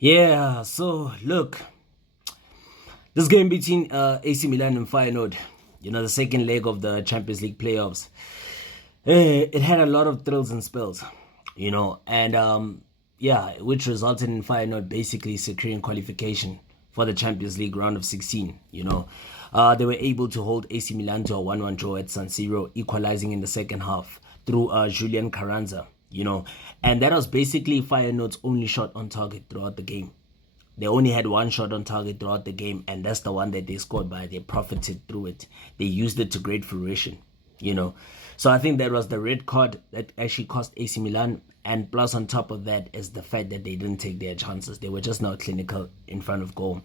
Yeah, so look, this game between AC Milan and Feyenoord, the second leg of the Champions League playoffs, it had a lot of thrills and spills, and yeah, which resulted in Feyenoord basically securing qualification for the Champions League round of 16. They were able to hold AC Milan to a 1-1 draw at San Siro, equalizing in the second half through Julian Carranza. And that was basically Feyenoord's only shot on target throughout the game. They only had one shot on target throughout the game, and that's the one that they scored by. They profited through it. They used it to great fruition, you know. So I think that was the red card that actually cost AC Milan. And plus, on top of that, is the fact that they didn't take their chances. They were just not clinical in front of goal.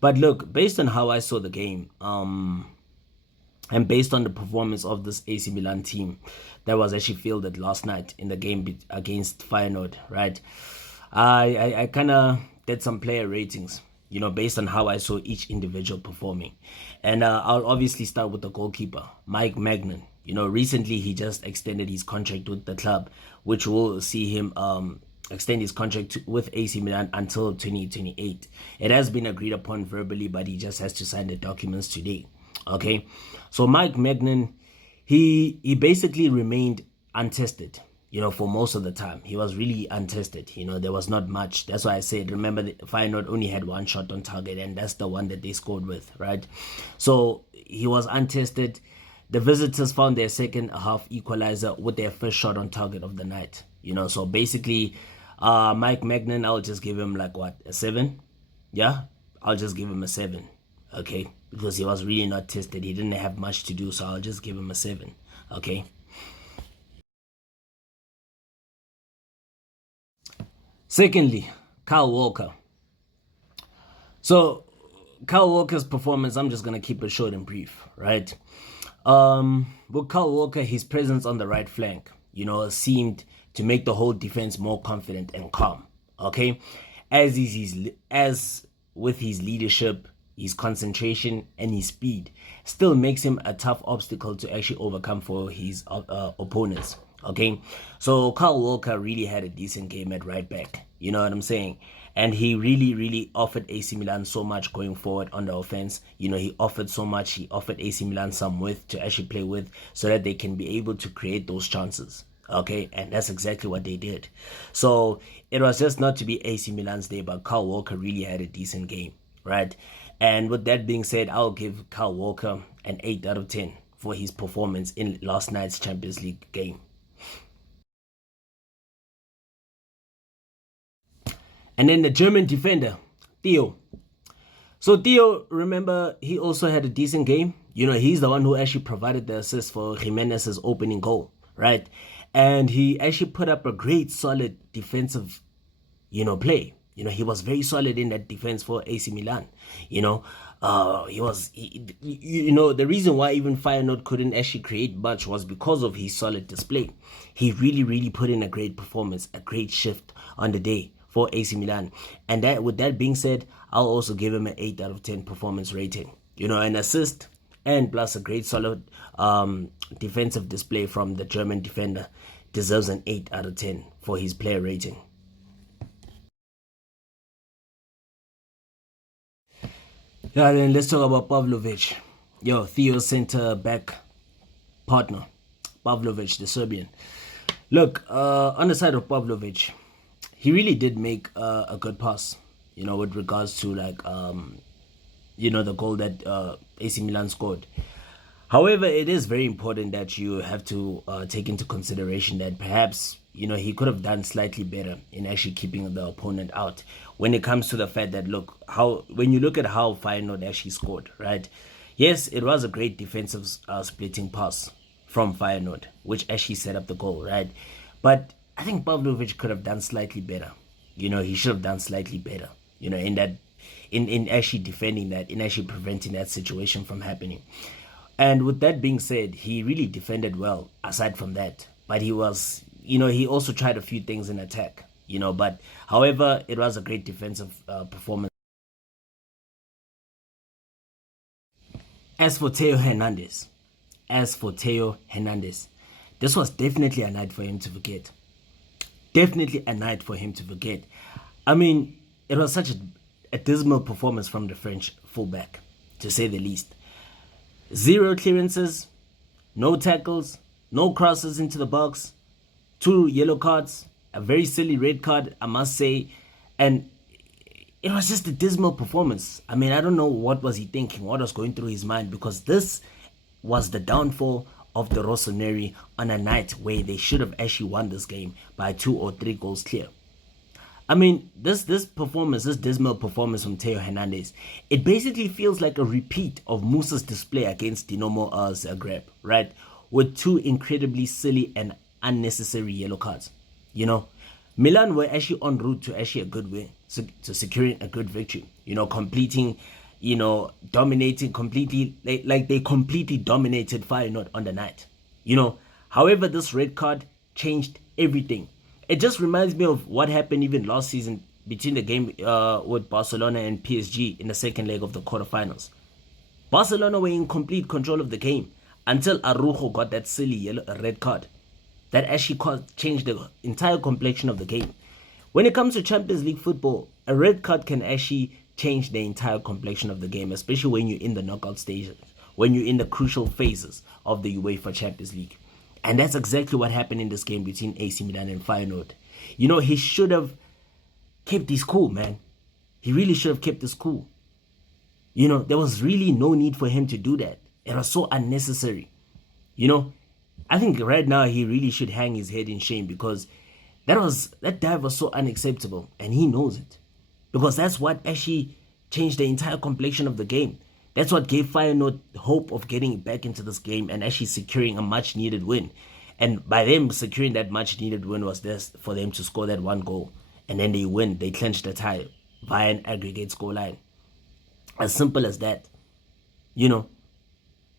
But look, based on how I saw the game, and based on the performance of this AC Milan team that was actually fielded last night in the game against Feyenoord, right? I kind of did some player ratings, based on how I saw each individual performing. And I'll obviously start with the goalkeeper, Mike Magnan. Recently he just extended his contract with the club, which will see him extend his contract with AC Milan until 2028. It has been agreed upon verbally, but he just has to sign the documents today. Okay, so Mike Magnan, he basically remained untested, for most of the time. He was really untested. There was not much. That's why I said, remember, the Feyenoord only had one shot on target, and that's the one that they scored with, right? So he was untested. The visitors found their second half equalizer with their first shot on target of the night. So basically, Mike Magnan, I'll just give him like what, a 7? Yeah, I'll just give him a 7. Okay, because he was really not tested. He didn't have much to do, so I'll just give him a 7. Okay. Secondly, Kyle Walker. So Kyle Walker's performance, I'm just gonna keep it short and brief, right? With Kyle Walker, his presence on the right flank, seemed to make the whole defense more confident and calm. Okay, as with his leadership, his concentration, and his speed, still makes him a tough obstacle to actually overcome for his opponents. Okay, so Kyle Walker really had a decent game at right back. You know what I'm saying? And he really, really offered AC Milan so much going forward on the offense. He offered so much. He offered AC Milan some width to actually play with so that they can be able to create those chances. Okay, and that's exactly what they did. So it was just not to be AC Milan's day, but Kyle Walker really had a decent game, right? And with that being said, I'll give Kyle Walker an 8 out of 10 for his performance in last night's Champions League game. And then the German defender, Theo. So Theo, remember, he also had a decent game. He's the one who actually provided the assist for Jimenez's opening goal, right? And he actually put up a great, solid defensive, play. He was very solid in that defense for AC Milan. The reason why even Feyenoord couldn't actually create much was because of his solid display. He really, really put in a great performance, a great shift on the day for AC Milan. And that, with that being said, I'll also give him an 8 out of 10 performance rating. An assist and plus a great solid defensive display from the German defender deserves an 8 out of 10 for his player rating. Yeah, then let's talk about Pavlovic. Theo's center back partner, Pavlovic, the Serbian. Look, on the side of Pavlovic, he really did make a good pass, with regards to the goal that AC Milan scored. However, it is very important that you have to take into consideration that perhaps, he could have done slightly better in actually keeping the opponent out when it comes to the fact that, when you look at how Feyenoord actually scored, right? Yes, it was a great defensive splitting pass from Feyenoord, which actually set up the goal, right? But I think Pavlovic could have done slightly better. He should have done slightly better, in that, in actually defending that, in actually preventing that situation from happening. And with that being said, he really defended well aside from that. But he was, he also tried a few things in attack, but however, it was a great defensive performance. As for Theo Hernandez, this was definitely a night for him to forget. Definitely a night for him to forget. I mean, it was such a dismal performance from the French fullback, to say the least. 0 clearances, no tackles, no crosses into the box, 2 yellow cards, a very silly red card, I must say, and it was just a dismal performance. I mean, I don't know what was he thinking, what was going through his mind, because this was the downfall of the Rossoneri on a night where they should have actually won this game by 2 or 3 goals clear. I mean, this performance, this dismal performance from Theo Hernandez, it basically feels like a repeat of Musa's display against Dinamo Zagreb, right? With 2 incredibly silly and unnecessary yellow cards. You know, Milan were actually en route to actually a good win, to securing a good victory. You know, completing, you know, dominating completely, like they completely dominated Feyenoord on the night. You know, however, this red card changed everything. It just reminds me of what happened even last season between the game with Barcelona and PSG in the second leg of the quarterfinals. Barcelona were in complete control of the game until Araujo got that silly red card. That actually changed the entire complexion of the game. When it comes to Champions League football, a red card can actually change the entire complexion of the game, especially when you're in the knockout stages, when you're in the crucial phases of the UEFA Champions League. And that's exactly what happened in this game between AC Milan and Feyenoord. You know, he should have kept his cool, man. He really should have kept his cool. You know, there was really no need for him to do that. It was so unnecessary. You know, I think right now he really should hang his head in shame, because that dive was so unacceptable, and he knows it. Because that's what actually changed the entire complexion of the game. That's what gave Feyenoord hope of getting back into this game and actually securing a much needed win. And by them securing that much needed win was this for them to score that 1 goal. And then they win. They clinch the tie via an aggregate scoreline. As simple as that. You know.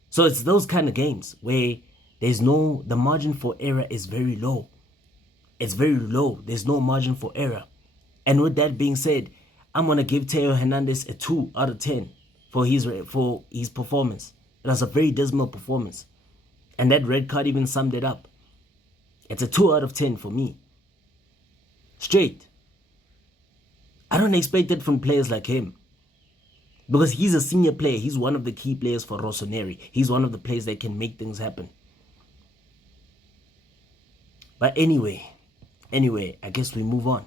So it's those kind of games where the margin for error is very low. It's very low. There's no margin for error. And with that being said, I'm going to give Theo Hernandez a 2 out of 10 for his performance. It was a very dismal performance. And that red card even summed it up. It's a 2 out of 10 for me. Straight. I don't expect it from players like him. Because he's a senior player. He's one of the key players for Rossoneri. He's one of the players that can make things happen. But anyway, I guess we move on.